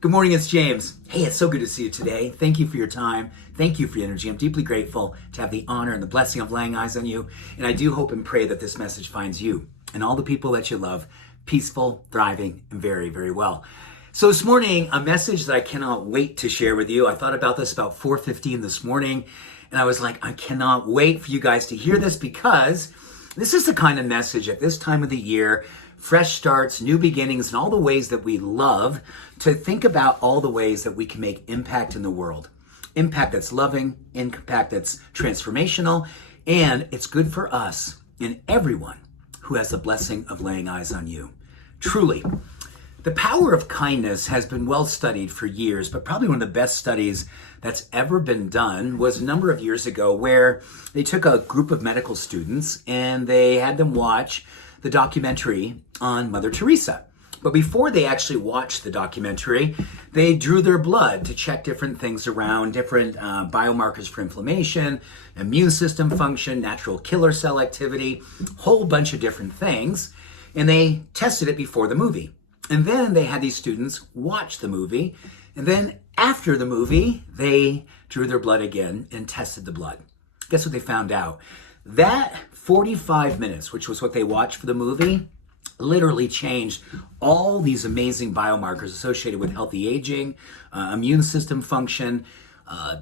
Good morning, it's James. Hey, it's so good to see you today. Thank you for your time. Thank you for your energy. I'm deeply grateful to have the honor and the blessing of laying eyes on you. And I do hope and pray that this message finds you and all the people that you love peaceful, thriving, and very, very well. So this morning, a message that I cannot wait to share with you. I thought about this about 4:15 this morning, and I was like, I cannot wait for you guys to hear this because this is the kind of message at this time of the year, fresh starts, new beginnings, and all the ways that we love to think about all the ways that we can make impact in the world. Impact that's loving, impact that's transformational, and it's good for us and everyone who has the blessing of laying eyes on you. Truly, the power of kindness has been well studied for years, but probably one of the best studies that's ever been done was a number of years ago where they took a group of medical students and they had them watch the documentary on Mother Teresa. But before they actually watched the documentary, they drew their blood to check different things around, different biomarkers for inflammation, immune system function, natural killer cell activity, whole bunch of different things. And they tested it before the movie. And then they had these students watch the movie. And then after the movie, they drew their blood again and tested the blood. Guess what they found out? That 45 minutes, which was what they watched for the movie, literally changed all these amazing biomarkers associated with healthy aging, immune system function,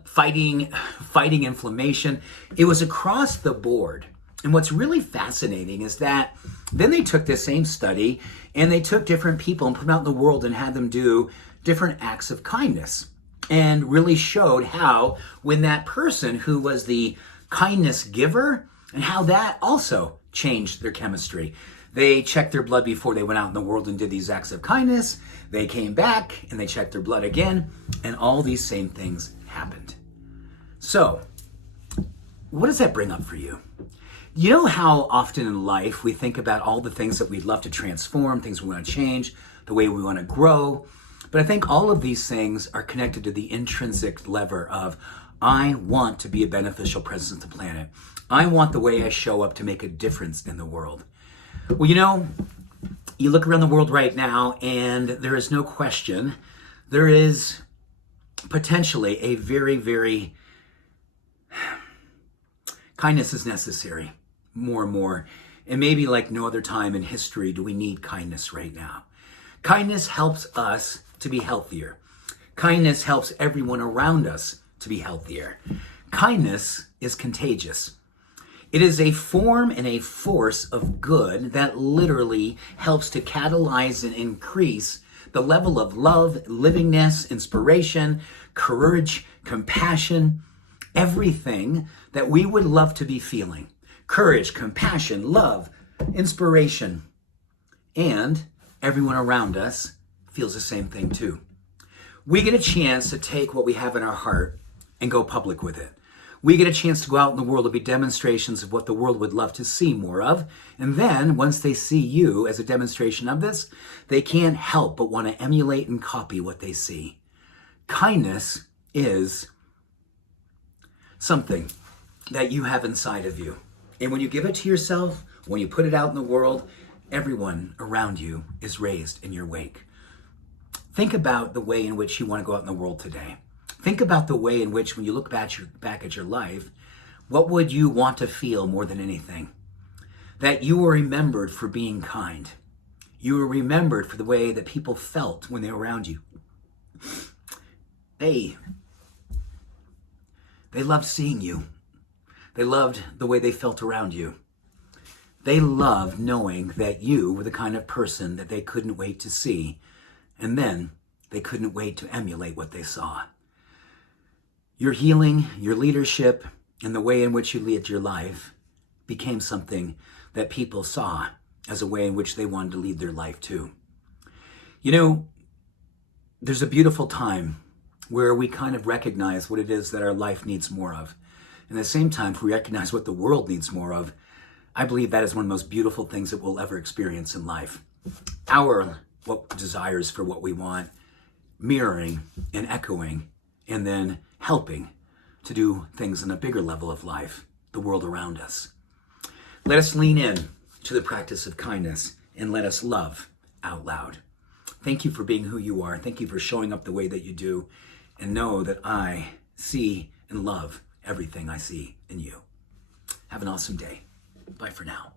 fighting inflammation. It was across the board. And what's really fascinating is that then they took this same study and they took different people and put them out in the world and had them do different acts of kindness and really showed how when that person who was the kindness giver and how that also changed their chemistry. They checked their blood before they went out in the world and did these acts of kindness. They came back and they checked their blood again, and all these same things happened. So, what does that bring up for you? You know how often in life we think about all the things that we'd love to transform, things we want to change, the way we want to grow. But I think all of these things are connected to the intrinsic lever of, I want to be a beneficial presence on the planet. I want the way I show up to make a difference in the world. Well, you know, you look around the world right now and there is no question, there is potentially a very, very, kindness is necessary more and more. And maybe like no other time in history do we need kindness right now. Kindness helps us to be healthier. Kindness helps everyone around us to be healthier. Kindness is contagious. It is a form and a force of good that literally helps to catalyze and increase the level of love, livingness, inspiration, courage, compassion, everything that we would love to be feeling. Courage, compassion, love, inspiration. And everyone around us feels the same thing too. We get a chance to take what we have in our heart and go public with it. We get a chance to go out in the world to be demonstrations of what the world would love to see more of. And then once they see you as a demonstration of this, they can't help but want to emulate and copy what they see. Kindness is something that you have inside of you. And when you give it to yourself, when you put it out in the world, everyone around you is raised in your wake. Think about the way in which you want to go out in the world today. Think about the way in which, when you look back at your life, what would you want to feel more than anything? That you were remembered for being kind. You were remembered for the way that people felt when they were around you. They loved seeing you. They loved the way they felt around you. They loved knowing that you were the kind of person that they couldn't wait to see. And then they couldn't wait to emulate what they saw. Your healing, your leadership, and the way in which you lead your life became something that people saw as a way in which they wanted to lead their life too. You know, there's a beautiful time where we kind of recognize what it is that our life needs more of. And at the same time, if we recognize what the world needs more of, I believe that is one of the most beautiful things that we'll ever experience in life. Our desires for what we want, mirroring and echoing, and then helping to do things on a bigger level of life, the world around us. Let us lean in to the practice of kindness and let us love out loud. Thank you for being who you are. Thank you for showing up the way that you do. And know that I see and love everything I see in you. Have an awesome day. Bye for now.